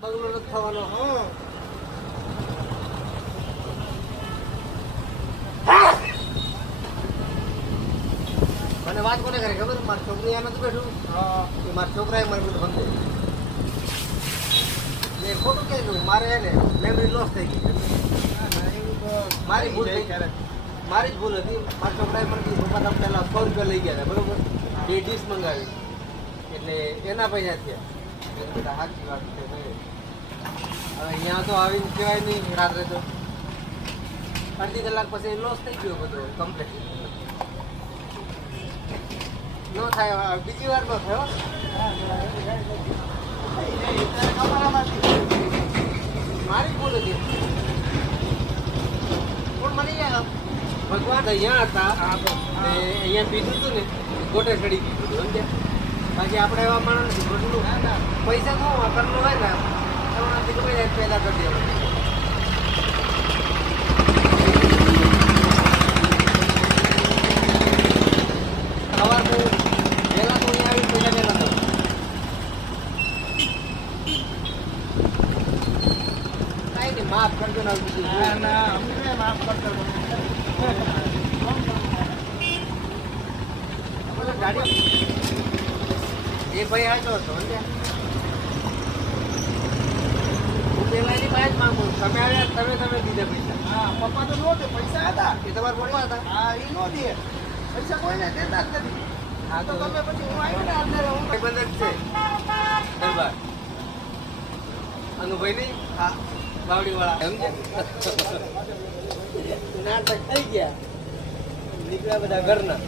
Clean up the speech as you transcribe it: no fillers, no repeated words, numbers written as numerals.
બગલો નથી થવાનો. હા મને વાત કોને કરે ખબર? મારા છોકરી આ નથી બેઠું. મારા છોકરાએ મારે બધું બંધ એ ખોટું કે મારે એને મેમરી લોસ થઈ ગઈ. મારી ભૂલ થઈ. મારી જ ભૂલ હતી. મારા છોકરાએ મને કીધું પપ્પા તમે પહેલાં 100 રૂપિયા લઈ ગયા હતા બરોબર, 2 ડીશ મંગાવી એટલે એના પૈસા થયા. બધા સાચી વાત છે. હવે અહીંયા તો આવીને કહેવાય નહીં રાત્રે તો અડધી કલાક પછી લોસ થઈ ગયો બધો કમ્પ્લીટ. ન થાય બીજી વાર ન થયો. મારી ભૂલ હતી. પણ મને ભગવાન અહીંયા હતા અહીંયા પીધું હતું ને ગોટે ચડી ગયું સમજ્યા. બાકી આપણે એવા માણસ બધું પૈસા શું વાપરનું હોય ને તમારાથી ગમે જાય પહેલાં કરી દેવાનું. સવારે વહેલા તો અહીંયા આવી પહેલાં વહેલા થયું. કાંઈ નહીં માફ કરજો ને બીજું માફ કરતો ગાડી એ ભાઈ આવ્યો હતો સમજ્યા. હું પેલા એની પાસે જ માંગુ તમે આવ્યા તમે દીધા પૈસા. હા પપ્પા તો નો દે પૈસા હતા એ તમારા પપ્પા હતા. હા એ નો દે પૈસા કોઈને દેતા જ નથી. હા તો તમે પછી હું આવ્યો ને અંદર હું બંધ જ છે દરબાર અનુભાઈ નહીં. હા બાવડીવાળા સમજે નાટક થઈ ગયા નીકળ્યા બધા ઘરના.